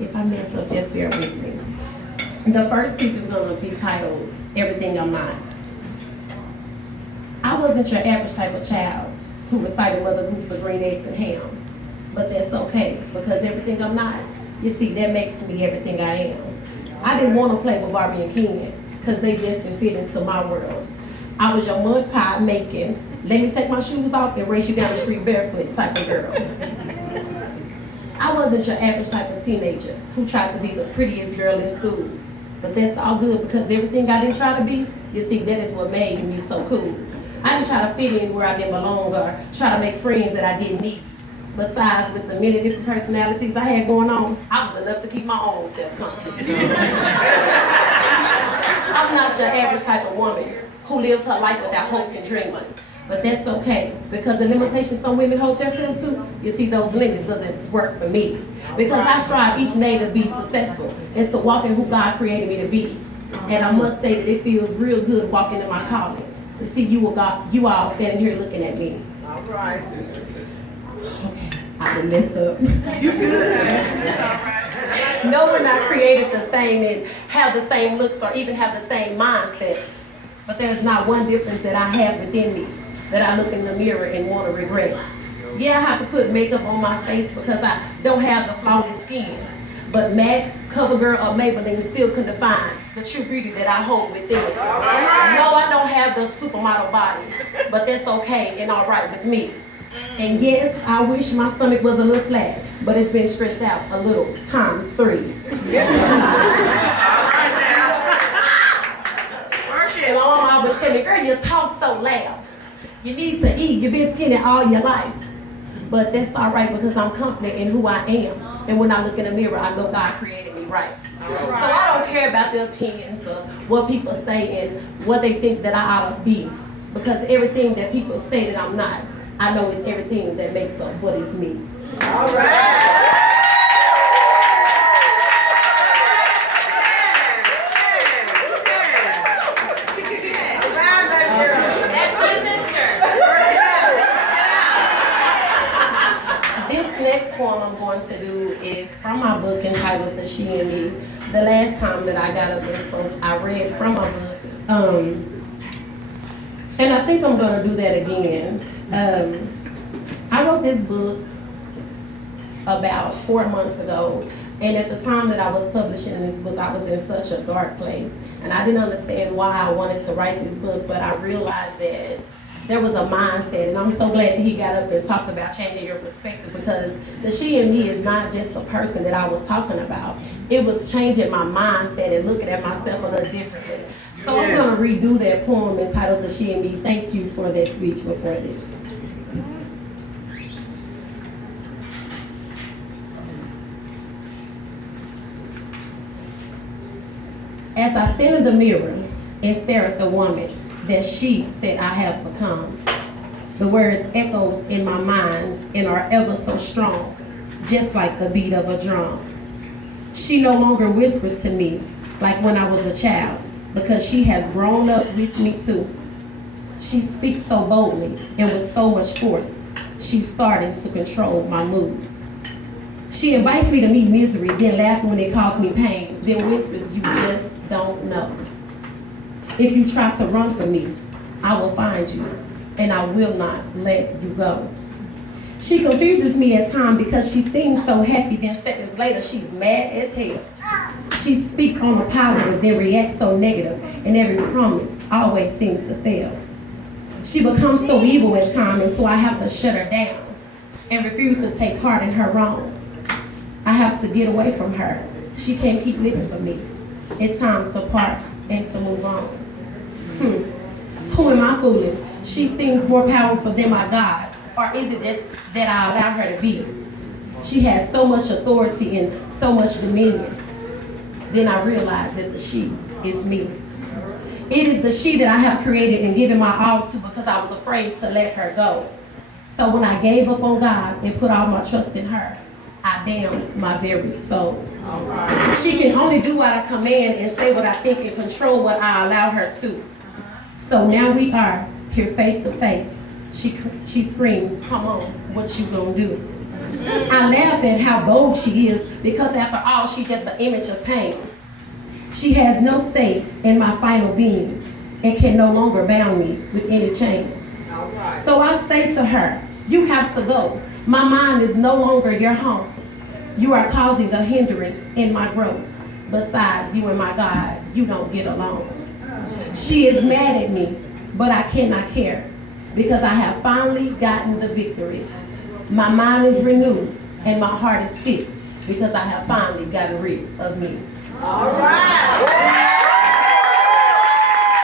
If I mess up, just bear with me. The first piece is going to be titled, Everything I'm Not. I wasn't your average type of child who recited Mother Goose or green eggs and ham. But that's okay, because everything I'm not, you see, that makes me everything I am. I didn't want to play with Barbie and Ken, because they just didn't fit into my world. I was your mud pie making, let me take my shoes off and race you down the street barefoot type of girl. I wasn't your average type of teenager who tried to be the prettiest girl in school. But that's all good, because everything I didn't try to be, you see, that is what made me so cool. I didn't try to fit in where I didn't belong or try to make friends that I didn't need. Besides, with the many different personalities I had going on, I was enough to keep my own self comfortable. I'm not your average type of woman who lives her life without hopes and dreams. But that's okay, because the limitations some women hold themselves to, you see, those limits doesn't work for me. Because I strive each day to be successful and to walk in who God created me to be. And I must say that it feels real good walking in my calling, to see you all standing here looking at me. All right. Okay, I done messed up. You good. It's all right. No, we're not created the same and have the same looks or even have the same mindset. But there's not one difference that I have within me that I look in the mirror and want to regret. Yeah, I have to put makeup on my face because I don't have the flawless skin. But MAC, CoverGirl, or Maybelline still couldn't define the true beauty that I hold within. No, I don't have the supermodel body, but that's okay and all right with me. And yes, I wish my stomach was a little flat, but it's been stretched out a little ×3. And my mom always tell me, girl, you talk so loud. You need to eat. You've been skinny all your life. But that's all right, because I'm confident in who I am. And when I look in the mirror, I know God created me right. So I don't care about the opinions of what people say and what they think that I ought to be. Because everything that people say that I'm not, I know it's everything that makes up what is me. All right. Next poem I'm going to do is from my book entitled The She and Me. The last time that I got up and spoke, I read from my book. And I think I'm going to do that again. I wrote this book about 4 months ago. And at the time that I was publishing this book, I was in such a dark place. And I didn't understand why I wanted to write this book, but I realized that there was a mindset, and I'm so glad that he got up and talked about changing your perspective, because the she and me is not just the person that I was talking about. It was changing my mindset and looking at myself a little differently. So I'm going to redo that poem entitled The She and Me. Thank you for that speech before this. As I stand in the mirror and stare at the woman that she said I have become, the words echoes in my mind and are ever so strong, just like the beat of a drum. She no longer whispers to me like when I was a child, because she has grown up with me too. She speaks so boldly and with so much force, she's starting to control my mood. She invites me to meet misery, then laughs when it causes me pain, then whispers, you just don't know. If you try to run from me, I will find you, and I will not let you go. She confuses me at times because she seems so happy, then seconds later she's mad as hell. She speaks on the positive, then reacts so negative, and every promise always seems to fail. She becomes so evil at times, and so I have to shut her down and refuse to take part in her wrong. I have to get away from her. She can't keep living for me. It's time to part and to move on. Who am I fooling? She seems more powerful than my God. Or is it just that I allow her to be? She has so much authority and so much dominion. Then I realize that the she is me. It is the she that I have created and given my all to, because I was afraid to let her go. So when I gave up on God and put all my trust in her, I damned my very soul. She can only do what I command and say what I think and control what I allow her to. So now we are here face to face. She screams, come on, what you gonna do? I laugh at how bold she is because after all, she's just an image of pain. She has no say in my final being and can no longer bound me with any chains. All right. So I say to her, you have to go. My mind is no longer your home. You are causing a hindrance in my growth. Besides, you and my God, you don't get along. She is mad at me, but I cannot care because I have finally gotten the victory. My mind is renewed and my heart is fixed because I have finally gotten rid of me. All right.